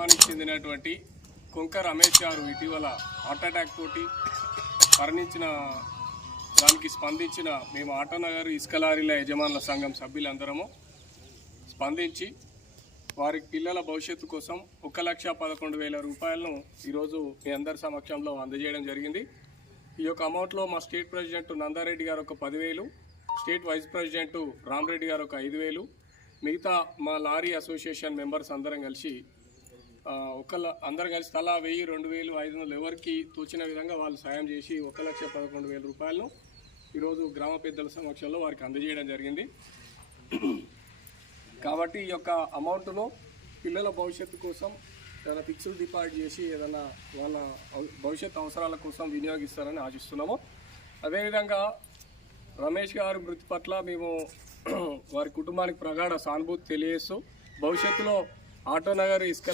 కుటుంబానికి చెందినటువంటి కొంక రమేష్ గారు ఇటీవల హార్ట్ అటాక్ తోటి మరణించిన దానికి స్పందించిన మేము ఆటోనగర్ ఇసుక లారీల యజమానుల సంఘం సభ్యులందరము స్పందించి వారి పిల్లల భవిష్యత్తు కోసం 1,11,000 రూపాయలను ఈరోజు మీ అందరి సమక్షంలో అందజేయడం జరిగింది. ఈ యొక్క అమౌంట్లో మా స్టేట్ ప్రెసిడెంట్ నందారెడ్డి గారు ఒక 10,000, స్టేట్ వైస్ ప్రెసిడెంట్ రామరెడ్డి గారు ఒక 5,000, మిగతా మా లారీ అసోసియేషన్ మెంబర్స్ అందరం కలిసి అందరం కలిసి తలా 1,000, 2,000, 500 ఎవరికి తోచిన విధంగా వాళ్ళు సాయం చేసి 1,11,000 రూపాయలను ఈరోజు గ్రామ పెద్దల సమక్షంలో వారికి అందజేయడం జరిగింది. కాబట్టి ఈ యొక్క అమౌంట్ను పిల్లల భవిష్యత్తు కోసం ఏదైనా ఫిక్స్డ్ డిపాజిట్ చేసి ఏదైనా వాళ్ళ భవిష్యత్ అవసరాల కోసం వినియోగిస్తారని ఆశిస్తున్నాము. అదేవిధంగా రమేష్ గారి మృతి పట్ల మేము వారి కుటుంబానికి ప్రగాఢ సానుభూతి తెలియజేస్తూ భవిష్యత్తులో ఆటోనగర్ ఇసుక